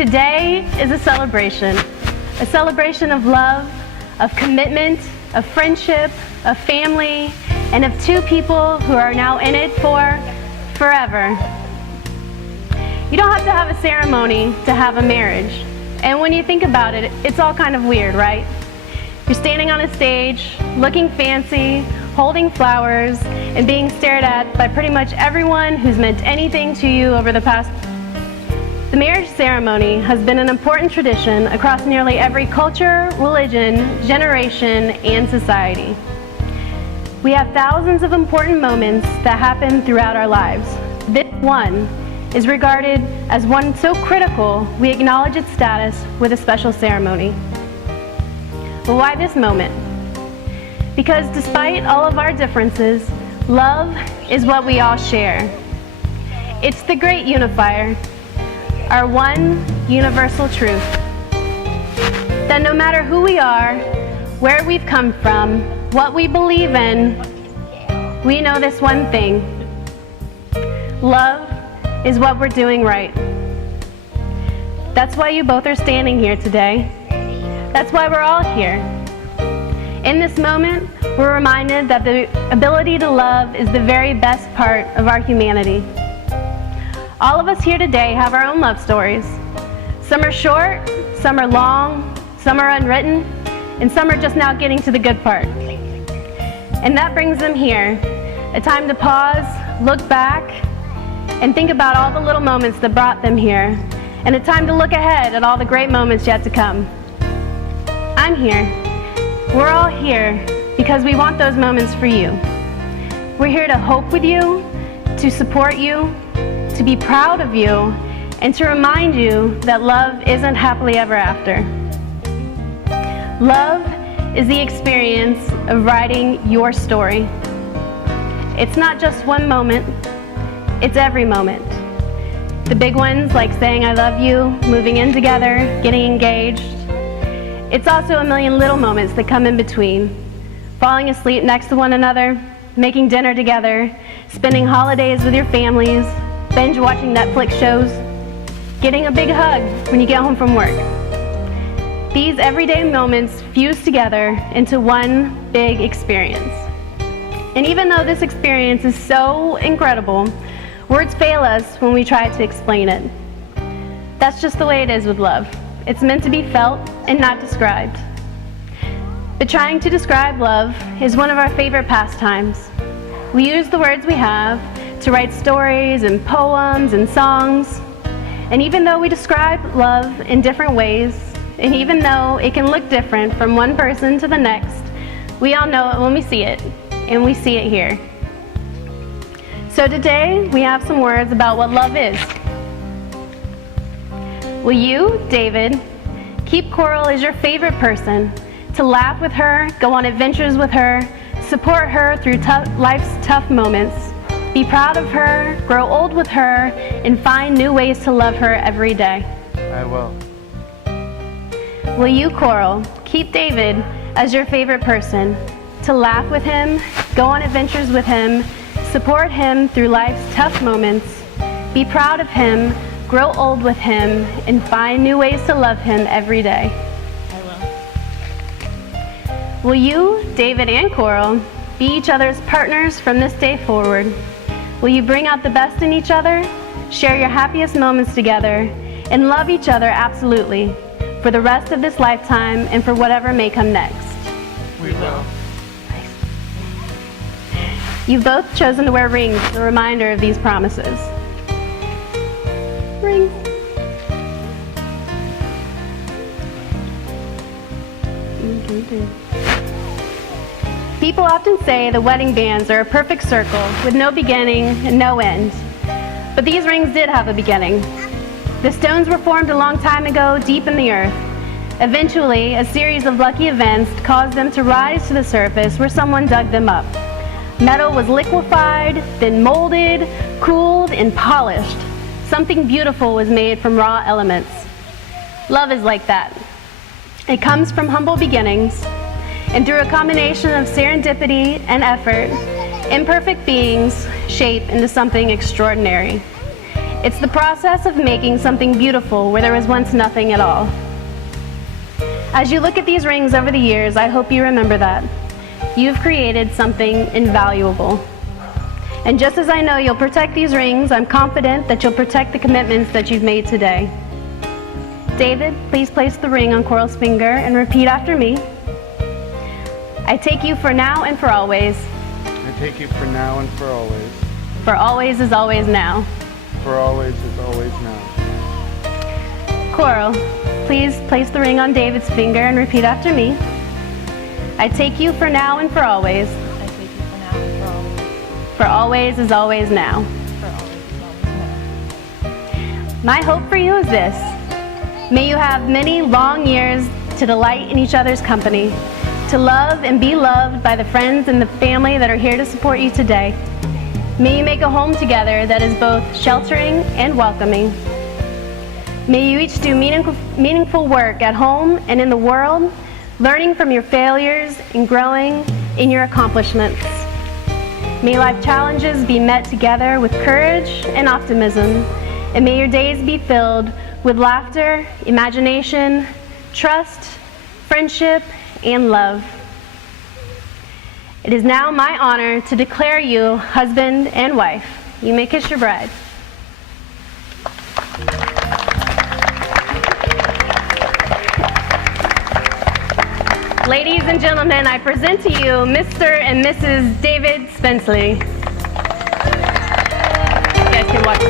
Today is a celebration of love, of commitment, of friendship, of family, and of two people who are now in it for forever. You don't have to have a ceremony to have a marriage. And when you think about it, it's all kind of weird, right? You're standing on a stage, looking fancy, holding flowers, and being stared at by pretty much everyone who's meant anything to you over the past. The marriage ceremony has been an important tradition across nearly every culture, religion, generation, and society. We have thousands of important moments that happen throughout our lives. This one is regarded as one so critical we acknowledge its status with a special ceremony. But why this moment? Because despite all of our differences, love is what we all share. It's the great unifier, our one universal truth, that no matter who we are, where we've come from, what we believe in, we know this one thing: love is what we're doing right. That's why you both are standing here today. That's why we're all here. In this moment, we're reminded that the ability to love is the very best part of our humanity. All of us here today have our own love stories. Some are short, some are long, some are unwritten, and some are just now getting to the good part. And that brings them here, a time to pause, look back, and think about all the little moments that brought them here, and a time to look ahead at all the great moments yet to come. I'm here. We're all here because we want those moments for you. We're here to hope with you, to support you, to be proud of you, and to remind you that love isn't happily ever after. Love is the experience of writing your story. It's not just one moment, it's every moment. The big ones like saying I love you, moving in together, getting engaged. It's also a million little moments that come in between. Falling asleep next to one another, making dinner together, spending holidays with your families, binge watching Netflix shows, getting a big hug when you get home from work. These everyday moments fuse together into one big experience. And even though this experience is so incredible, words fail us when we try to explain it. That's just the way it is with love. It's meant to be felt and not described. But trying to describe love is one of our favorite pastimes. We use the words we have to write stories and poems and songs. And even though we describe love in different ways, and even though it can look different from one person to the next, we all know it when we see it, and we see it here. So today, we have some words about what love is. Will you, David, keep Coral as your favorite person, to laugh with her, go on adventures with her, support her through life's tough moments, be proud of her, grow old with her, and find new ways to love her every day? I will. Will you, Coral, keep David as your favorite person, to laugh with him, go on adventures with him, support him through life's tough moments, be proud of him, grow old with him, and find new ways to love him every day? I will. Will you, David and Coral, be each other's partners from this day forward? Will you bring out the best in each other, share your happiest moments together, and love each other absolutely for the rest of this lifetime and for whatever may come next? We will. You've both chosen to wear rings as a reminder of these promises. Rings. People often say the wedding bands are a perfect circle with no beginning and no end. But these rings did have a beginning. The stones were formed a long time ago deep in the earth. Eventually, a series of lucky events caused them to rise to the surface where someone dug them up. Metal was liquefied, then molded, cooled, and polished. Something beautiful was made from raw elements. Love is like that. It comes from humble beginnings, and through a combination of serendipity and effort, imperfect beings shape into something extraordinary. It's the process of making something beautiful where there was once nothing at all. As you look at these rings over the years, I hope you remember that. You've created something invaluable. And just as I know you'll protect these rings, I'm confident that you'll protect the commitments that you've made today. David, please place the ring on Coral's finger and repeat after me. I take you for now and for always. I take you for now and for always. For always is always now. For always is always now. Coral, please place the ring on David's finger and repeat after me. I take you for now and for always. I take you for now and for always. For always is always now. For always is always now. My hope for you is this. May you have many long years to delight in each other's company, to love and be loved by the friends and the family that are here to support you today. May you make a home together that is both sheltering and welcoming. May you each do meaningful work at home and in the world, learning from your failures and growing in your accomplishments. May life challenges be met together with courage and optimism, and may your days be filled with laughter, imagination, trust, friendship, and love. It is now my honor to declare you husband and wife. You may kiss your bride. Ladies and gentlemen, I present to you Mr. and Mrs. David Spenceley. You guys can watch.